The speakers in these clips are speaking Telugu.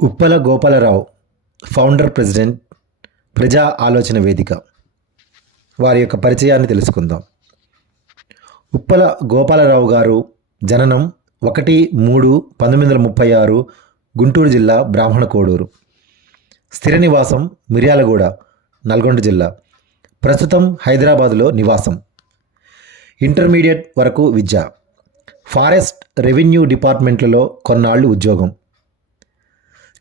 ఉప్పల గోపాలరావు, ఫౌండర్, ప్రెసిడెంట్, ప్రజా ఆలోచన వేదిక. వారి యొక్క పరిచయాన్ని తెలుసుకుందాం. ఉప్పల గోపాలరావు గారు జననం 1/3/1936, గుంటూరు జిల్లా బ్రాహ్మణ కోడూరు. స్థిర నివాసం మిర్యాలగూడ, నల్గొండ జిల్లా. ప్రస్తుతం హైదరాబాదులో నివాసం. ఇంటర్మీడియట్ వరకు విద్య. ఫారెస్ట్, రెవెన్యూ డిపార్ట్మెంట్లలో కొన్నాళ్ళు ఉద్యోగం.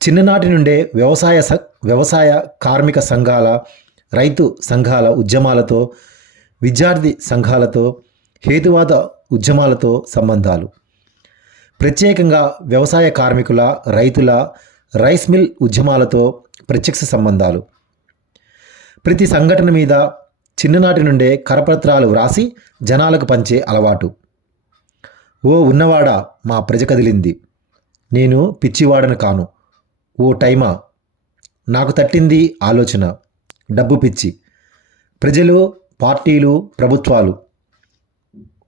చిన్ననాటి నుండే వ్యవసాయ కార్మిక సంఘాల, రైతు సంఘాల ఉద్యమాలతో, విద్యార్థి సంఘాలతో, హేతువాద ఉద్యమాలతో సంబంధాలు. ప్రత్యేకంగా వ్యవసాయ కార్మికుల, రైతుల, రైస్ మిల్ ఉద్యమాలతో ప్రత్యక్ష సంబంధాలు. ప్రతి సంఘటన మీద చిన్ననాటి నుండే కరపత్రాలు వ్రాసి జనాలకు పంచే అలవాటు. ఓ ఉన్నవాడా, మా ప్రజ కదిలింది, నేను పిచ్చివాడను కాను, ఓ టైమా, నాకు తట్టింది ఆలోచన, డబ్బు పిచ్చి, ప్రజలు, పార్టీలు, ప్రభుత్వాలు,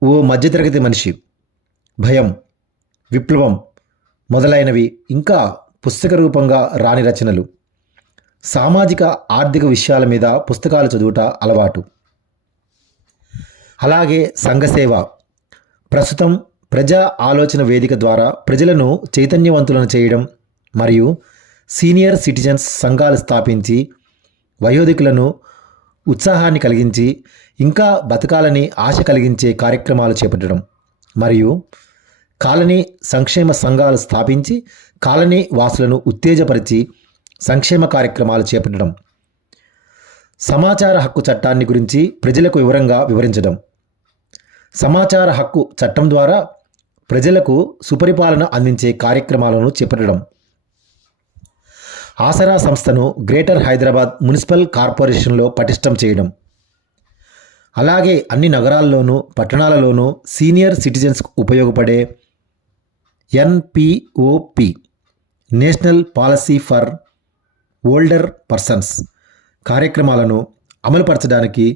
ఓ మధ్యతరగతి మనిషి, భయం, విప్లవం మొదలైనవి, ఇంకా పుస్తక రూపంగా రాని రచనలు. సామాజిక ఆర్థిక విషయాల మీద పుస్తకాలు చదువుట అలవాటు. అలాగే సంఘసేవ. ప్రస్తుతం ప్రజా ఆలోచన వేదిక ద్వారా ప్రజలను చైతన్యవంతులను చేయడం మరియు సీనియర్ సిటిజన్స్ సంఘాలు స్థాపించి వయోధికులను ఉత్సాహాన్ని కలిగించి ఇంకా బతకాలని ఆశ కలిగించే కార్యక్రమాలు చేపట్టడం మరియు కాలనీ సంక్షేమ సంఘాలు స్థాపించి కాలనీ వాసులను ఉత్తేజపరిచి సంక్షేమ కార్యక్రమాలు చేపట్టడం. సమాచార హక్కు చట్టాన్ని గురించి ప్రజలకు వివరంగా వివరించడం. సమాచార హక్కు చట్టం ద్వారా ప్రజలకు సుపరిపాలన అందించే కార్యక్రమాలను చేపట్టడం. ఆసరా సంస్థను గ్రేటర్ హైదరాబాద్ మున్సిపల్ కార్పొరేషన్లో పటిష్టం చేయడం. అలాగే అన్ని నగరాల్లోనూ పట్టణాలలోనూ సీనియర్ సిటిజన్స్కు ఉపయోగపడే NPOP, national policy for older persons కార్యక్రమాలను అమలుపరచడానికి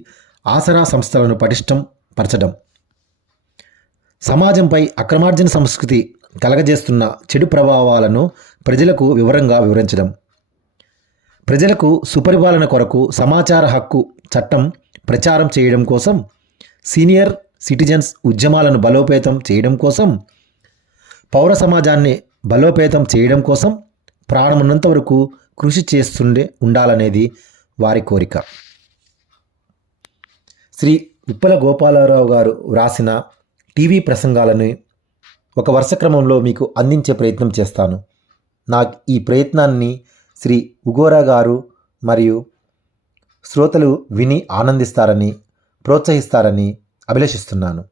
ఆసరా సంస్థలను పటిష్టం పరచడం. సమాజంపై అక్రమార్జన సంస్కృతి కలగజేస్తున్న చెడు ప్రభావాలను ప్రజలకు వివరంగా వివరించడం. ప్రజలకు సుపరిపాలన కొరకు సమాచార హక్కు చట్టం ప్రచారం చేయడం కోసం, సీనియర్ సిటిజన్స్ ఉద్యమాలను బలోపేతం చేయడం కోసం, పౌర సమాజాన్ని బలోపేతం చేయడం కోసం ప్రాణమున్నంత వరకు కృషి ఉండాలనేది వారి కోరిక. శ్రీ ఉప్పల గోపాలరావు గారు వ్రాసిన టీవీ ప్రసంగాలను ఒక వరుస క్రమంలో మీకు అందించే ప్రయత్నం చేస్తాను. నాకు ఈ ప్రయత్నాన్ని శ్రీ ఉగోరా గారు మరియు శ్రోతలు విని ఆనందిస్తారని, ప్రోత్సహిస్తారని అభిలషిస్తున్నాను.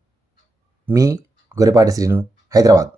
మీ గొర్రెపాటి శ్రీను, హైదరాబాద్.